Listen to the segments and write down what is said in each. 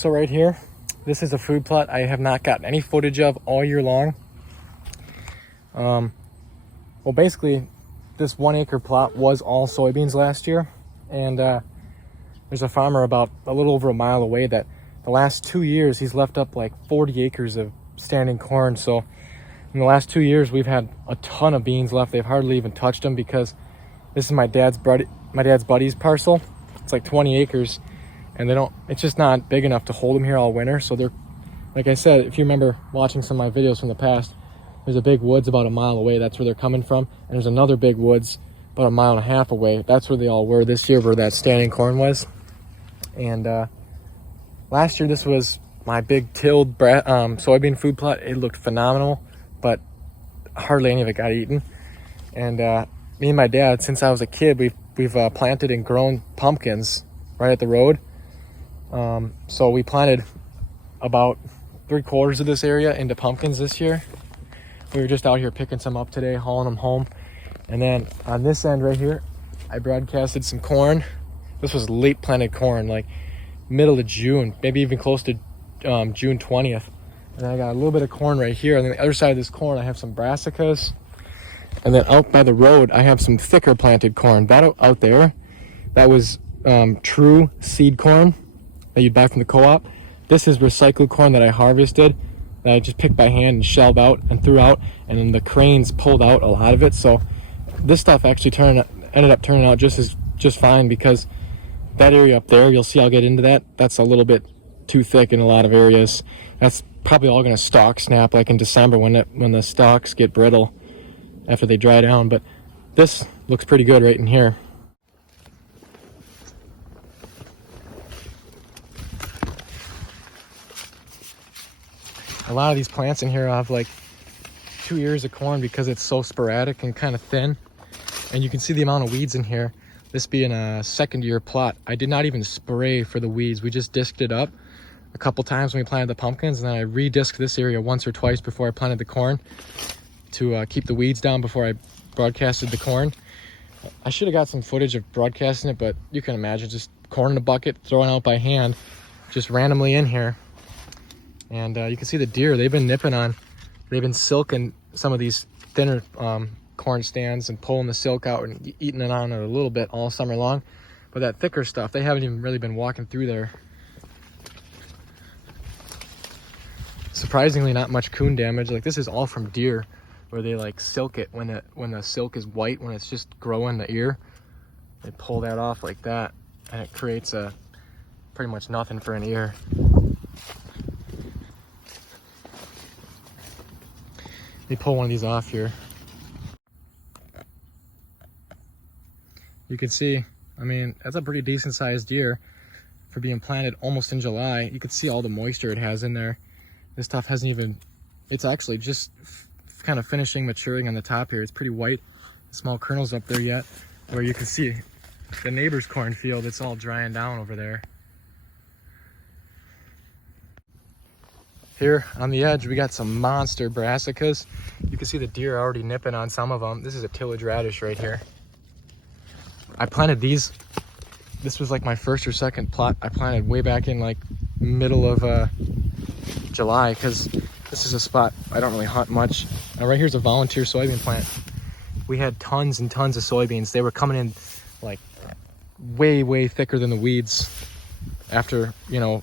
So right here, this is a food plot I have not gotten any footage of all year long. Well, basically, this 1 acre plot was all soybeans last year. And there's a farmer about a little over a mile away that the last 2 years, he's left up like 40 acres of standing corn. So in the last 2 years, we've had a ton of beans left. They've hardly even touched them because this is my dad's buddy's parcel. It's like 20 acres. And it's just not big enough to hold them here all winter. So they're, like I said, if you remember watching some of my videos from the past, there's a big woods about a mile away. That's where they're coming from. And there's another big woods about a mile and a half away. That's where they all were this year, where that standing corn was. And last year, this was my big tilled soybean food plot. It looked phenomenal, but hardly any of it got eaten. And me and my dad, since I was a kid, we've planted and grown pumpkins right at the road. So we planted about 3/4 of this area into pumpkins this year. We were just out here picking some up today, hauling them home. And then on this end right here, I broadcasted some corn. This was late planted corn, like middle of June, maybe even close to June 20th. And I got a little bit of corn right here. And then the other side of this corn, I have some brassicas. And then out by the road, I have some thicker planted corn. That out there, that was true seed corn that you'd buy from the co-op. This is recycled corn that I harvested, that I just picked by hand and shelled out and threw out, and then the cranes pulled out a lot of it. So this stuff actually ended up turning out just fine, because that area up there, you'll see I'll get into that, that's a little bit too thick in a lot of areas. That's probably all going to stalk snap like in December when the stalks get brittle after they dry down. But this looks pretty good right in here. A lot of these plants in here have like 2 ears of corn because it's so sporadic and kind of thin. And you can see the amount of weeds in here. This being a second year plot, I did not even spray for the weeds. We just disked it up a couple times when we planted the pumpkins, and then I re-disked this area once or twice before I planted the corn to keep the weeds down before I broadcasted the corn. I should have got some footage of broadcasting it, but you can imagine just corn in a bucket, throwing out by hand, just randomly in here. And you can see the deer, they've been silking some of these thinner corn stands and pulling the silk out and eating it on it a little bit all summer long. But that thicker stuff, they haven't even really been walking through there. Surprisingly, not much coon damage. Like, this is all from deer, where they like silk it when the silk is white, when it's just growing the ear. They pull that off like that, and it creates a pretty much nothing for an ear. Let me pull one of these off here. You can see, I mean, that's a pretty decent sized deer for being planted almost in July. You can see all the moisture it has in there. This stuff hasn't even, it's actually just kind of finishing maturing on the top here. It's pretty white, small kernels up there yet, where you can see the neighbor's cornfield, it's all drying down over there. Here on the edge, we got some monster brassicas. You can see the deer already nipping on some of them. This is a tillage radish right here. I planted these. This was like my first or second plot I planted way back in like middle of July, because this is a spot I don't really hunt much. Now right here's a volunteer soybean plant. We had tons and tons of soybeans. They were coming in like way thicker than the weeds after, you know,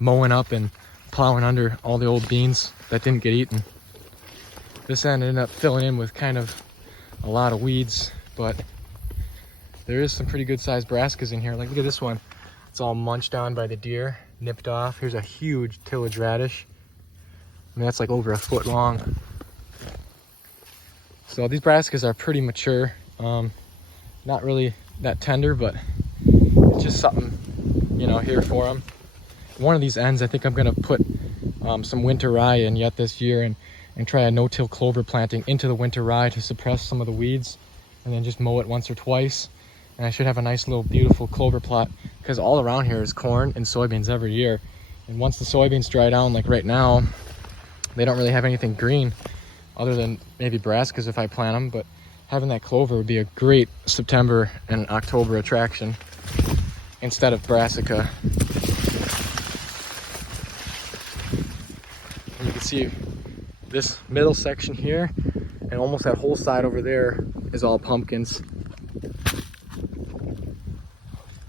mowing up and plowing under all the old beans that didn't get eaten. This end ended up filling in with kind of a lot of weeds, but there is some pretty good sized brassicas in here. Like, look at this one. It's all munched on by the deer, nipped off. Here's a huge tillage radish. I mean, that's like over a foot long. So these brassicas are pretty mature. Not really that tender, but it's just something, you know, here for them. One of these ends, I think I'm gonna put some winter rye in yet this year, and try a no-till clover planting into the winter rye to suppress some of the weeds, and then just mow it once or twice. And I should have a nice little beautiful clover plot, because all around here is corn and soybeans every year. And once the soybeans dry down, like right now, they don't really have anything green other than maybe brassicas if I plant them, but having that clover would be a great September and October attraction instead of brassica. see this middle section here and almost that whole side over there is all pumpkins.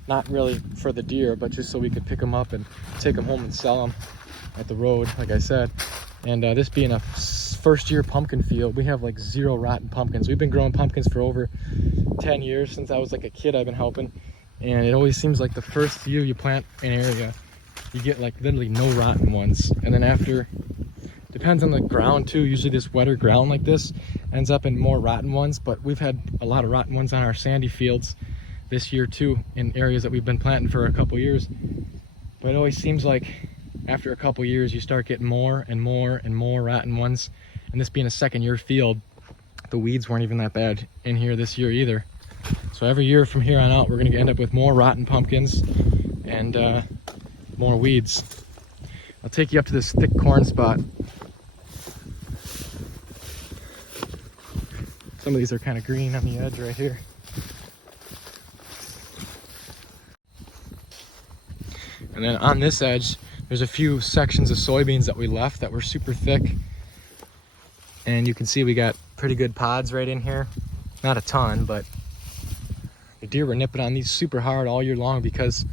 Not really for the deer, but just so we could pick them up and take them home and sell them at the road, like I said. And this being a first year pumpkin field, we have like 0 rotten pumpkins. We've been growing pumpkins for over 10 years. Since I was like a kid, I've been helping. And it always seems like the first year you plant an area, you get like literally no rotten ones. And then after, depends on the ground too. Usually this wetter ground like this ends up in more rotten ones, but we've had a lot of rotten ones on our sandy fields this year too, in areas that we've been planting for a couple years. But it always seems like after a couple years you start getting more and more and more rotten ones. And this being a second year field, the weeds weren't even that bad in here this year either. So every year from here on out, we're gonna end up with more rotten pumpkins and more weeds. I'll take you up to this thick corn spot. Some of these are kind of green on the edge right here. And then on this edge, there's a few sections of soybeans that we left that were super thick. And you can see we got pretty good pods right in here. Not a ton, but the deer were nipping on these super hard all year long because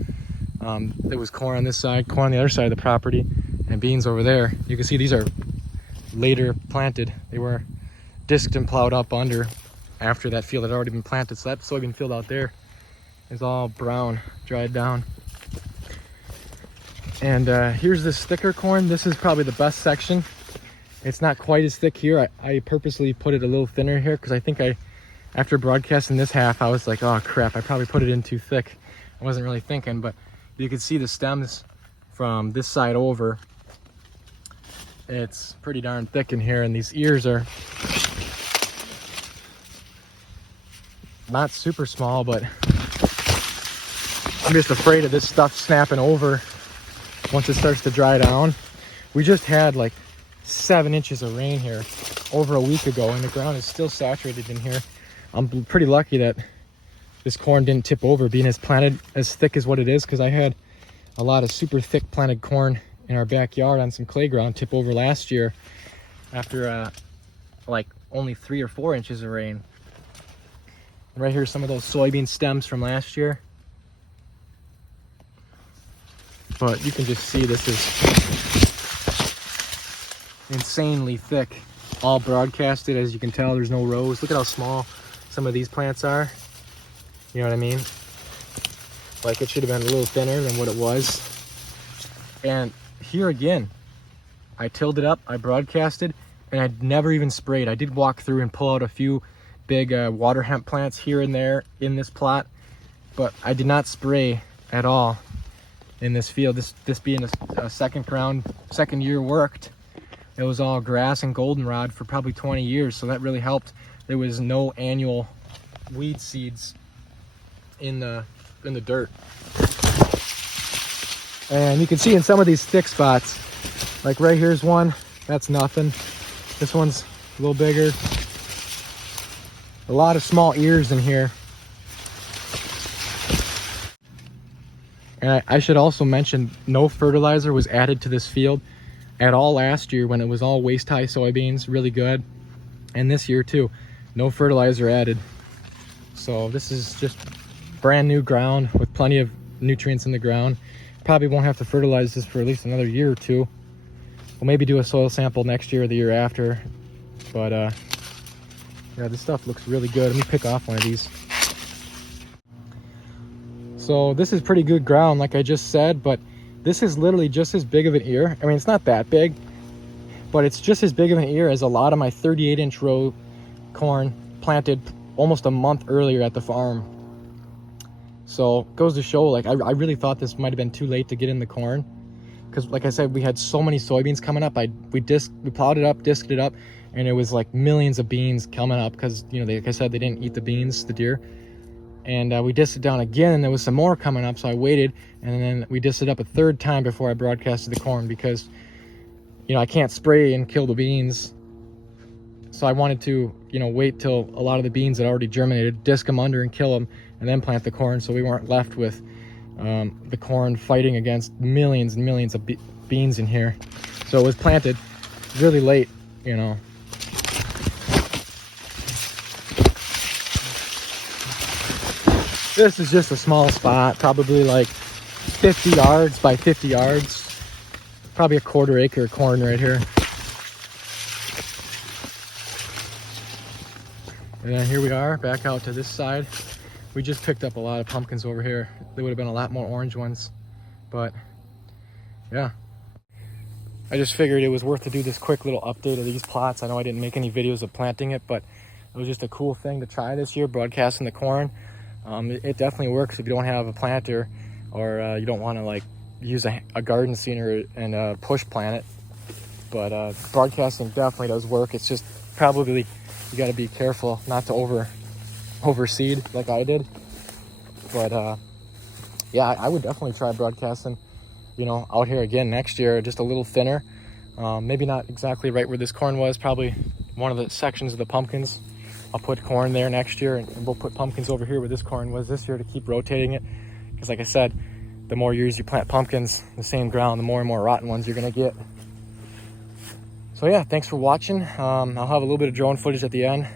there was corn on this side, corn on the other side of the property, and beans over there. You can see these are later planted. They were disked and plowed up under after that field had already been planted. So that soybean field out there is all brown, dried down. And here's this thicker corn. This is probably the best section. It's not quite as thick here. I purposely put it a little thinner here because I think after broadcasting this half, I was like, oh crap, I probably put it in too thick. I wasn't really thinking, but you can see the stems from this side over. It's pretty darn thick in here, and these ears are not super small, but I'm just afraid of this stuff snapping over once it starts to dry down. We just had like 7 inches of rain here over a week ago, and the ground is still saturated in here. I'm pretty lucky that this corn didn't tip over, being as planted as thick as what it is, because I had a lot of super thick planted corn in our backyard on some clay ground tip over last year after like only 3 or 4 inches of rain. And right here are some of those soybean stems from last year. But you can just see this is insanely thick, all broadcasted. As you can tell, there's no rows. Look at how small some of these plants are. You know what I mean? Like, it should have been a little thinner than what it was. And here again, I tilled it up, I broadcasted, and I'd never even sprayed. I did walk through and pull out a few big water hemp plants here and there in this plot, but I did not spray at all in this field. This being a second year worked. It was all grass and goldenrod for probably 20 years, so that really helped. There was no annual weed seeds in the dirt. And you can see in some of these thick spots, like right here's one, that's nothing. This one's a little bigger. A lot of small ears in here. And I should also mention, no fertilizer was added to this field at all last year when it was all waist-high soybeans, really good. And this year too, no fertilizer added. So this is just brand new ground with plenty of nutrients in the ground. Probably won't have to fertilize this for at least another year or two. We'll maybe do a soil sample next year or the year after. But yeah, this stuff looks really good. Let me pick off one of these. So this is pretty good ground, like I just said, but this is literally just as big of an ear. I mean, it's not that big, but it's just as big of an ear as a lot of my 38-inch row corn planted almost a month earlier at the farm. So it goes to show, like, I really thought this might have been too late to get in the corn, because like I said, we had so many soybeans coming up. We plowed it up, disked it up, and it was like millions of beans coming up because, you know, like I said, they didn't eat the beans, the deer. And we disked it down again, and there was some more coming up, so I waited, and then we disked it up a third time before I broadcasted the corn, because, you know, I can't spray and kill the beans. So I wanted to, you know, wait till a lot of the beans had already germinated, disk them under and kill them, and then plant the corn, so we weren't left with the corn fighting against millions and millions of beans in here. So it was planted really late, you know. This is just a small spot, probably like 50 yards by 50 yards. Probably a 1/4 acre of corn right here. And then here we are back out to this side. We just picked up a lot of pumpkins over here. There would have been a lot more orange ones, but yeah. I just figured it was worth to do this quick little update of these plots. I know I didn't make any videos of planting it, but it was just a cool thing to try this year, broadcasting the corn. It definitely works if you don't have a planter, or you don't want to like use a garden scene and push plant it. But broadcasting definitely does work. It's just probably you got to be careful not to overseed like I did. But yeah, I would definitely try broadcasting, you know, out here again next year, just a little thinner. Maybe not exactly right where this corn was, probably one of the sections of the pumpkins. I'll put corn there next year, and we'll put pumpkins over here where this corn was this year to keep rotating it. Because like I said, the more years you plant pumpkins in the same ground, the more and more rotten ones you're gonna get. So yeah, thanks for watching. I'll have a little bit of drone footage at the end.